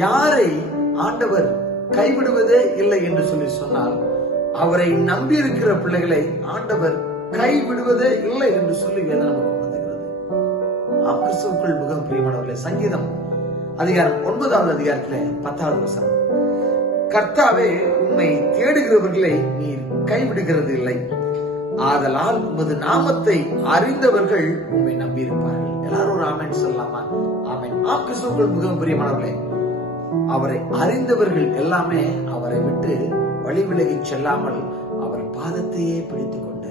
யாரை ஆண்டவர் கைவிடுவதே இல்லை என்று சொல்லி சொன்னால், அவரை நம்பி இருக்கிற பிள்ளைகளை ஆண்டவர் கைவிடுவதே இல்லை என்று சொல்லி வேதம் நமக்கு உணர்த்துகிறது. கிறிஸ்துவுக்குள் மிகவும் பிரியமானவர்களே, சங்கீதம் அதிகாரம் 9வது அதிகாரத்திலே 10வது வசனம், கர்த்தாவே உம்மை தேடுகிறவர்களை நீர் கைவிடுகிறது இல்லை, ஆதலால் உமது நாமத்தை அறிந்தவர்கள் உம்மை நம்பியிருப்பார்கள். எல்லாரும் ஒரு ஆமென் சொல்லலாமா? ஆமென். கிறிஸ்துவுக்குள் மிகவும் பிரியமானவர்களே, அவரை அறிந்தவர்கள் எல்லாமே அவரை விட்டு வழி விலகி செல்லாமல் அவர் பாதத்தையே பிடித்துக் கொண்டு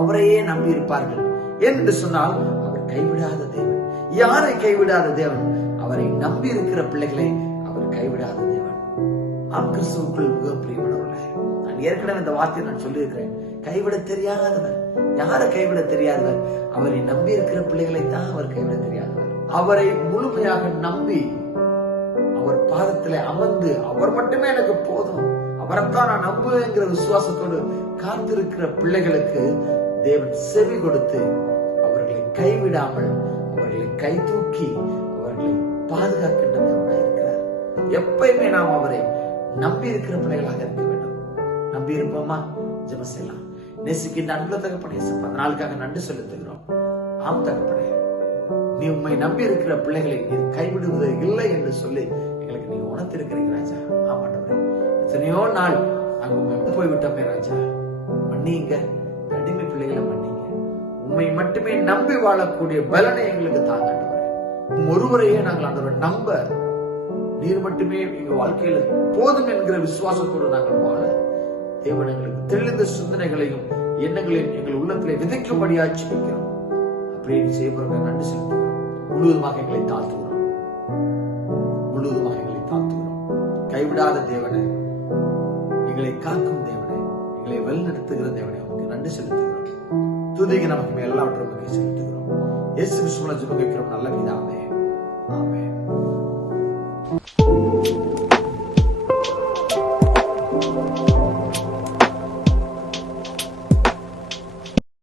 அவரையே நம்பி இருப்பார்கள். என்று சொன்னால் அவர் கைவிடாத தேவன். யாரை கைவிடாத தேவன்? அவரை நம்பி இருக்கிற பிள்ளைகளை அவர் கைவிடாத தேவன். கிறிஸ்துவுக்குள் மிகவும் பிரியமானவர்களே, நான் ஏற்கனவே இந்த வார்த்தையை நான் சொல்லி இருக்கிறேன். கைவிட தெரியாதவர். யாரை கைவிட தெரியாதவர்? அவரை நம்பி இருக்கிற பிள்ளைகளை தான் அவர் கைவிட தெரியாதவர். அவரை முழுமையாக நம்பி அவர் பாதத்திலே அமர்ந்து அவர் மட்டுமே எனக்கு போதும், அவரைத்தான் நான் நம்புவேங்கிற விசுவாசத்தோடு காத்திருக்கிற பிள்ளைகளுக்கு தேவன் செவி கொடுத்து அவர்களை கைவிடாமல் அவர்களை கை தூக்கி அவர்களை பாதுகாக்கின்ற தேவனாக இருக்கிறார். எப்பயுமே நாம் அவரை நம்பி இருக்கிற பிள்ளைகளாக இருக்க வேண்டும். நம்பி இருப்போமா? ஜெபம் செய்யலாம். நேசிக்கின்ற அன்பு தகப்பனே, நாளுக்காக நன்றி செலுத்துகிறோம். ஆம் தகப்பனே, நீ உண்மை நம்பி இருக்கிற பிள்ளைகளை நீ கைவிடுவது இல்லை என்று சொல்லி எங்களுக்கு நீங்க உணர்த்திருக்கிறீங்க ராஜா. ஆமாண்டவரே, எத்தனையோ நாள் நாங்க உண்மை போய்விட்டோமே ராஜா. மன்னிங்க, அடிமை பிள்ளைகளை மன்னிங்க. உண்மை மட்டுமே நம்பி வாழக்கூடிய பலனை எங்களுக்கு தாங்கண்டவரே. ஒருவரையே நாங்கள் ஆண்டவரை நம்ப, நீர் மட்டுமே எங்க வாழ்க்கையில போதும் என்கிற விசுவாசத்தோடு நாங்கள் வாழ தேவன் எங்களுக்கு தெளிந்த சிந்தனைகளையும் எண்ணங்களையும் எங்கள் உள்ளத்திலே விதைக்கும்படியா ஜெபிக்கிறோம். அப்படியே செய்யப்படுற நன்றி செலுத்துகிறோம். முழுவதுமாக எங்களை தாழ்த்துகிறோம். முழுவதுமாக எங்களை தாழ்த்துகிறோம். கைவிடாத தேவனே, எங்களை காக்கும் தேவனே, எங்களை வழிநடத்துகிற தேவனே, உங்களுக்கு நன்றி செலுத்துகிறோம். துதிக்கு நமக்கு எல்லாவற்றையும் செலுத்துகிறோம். இயேசு கிறிஸ்துவின் ஜெபம் கேட்கிறோம் நல்ல பிதாவே. ஆமென்.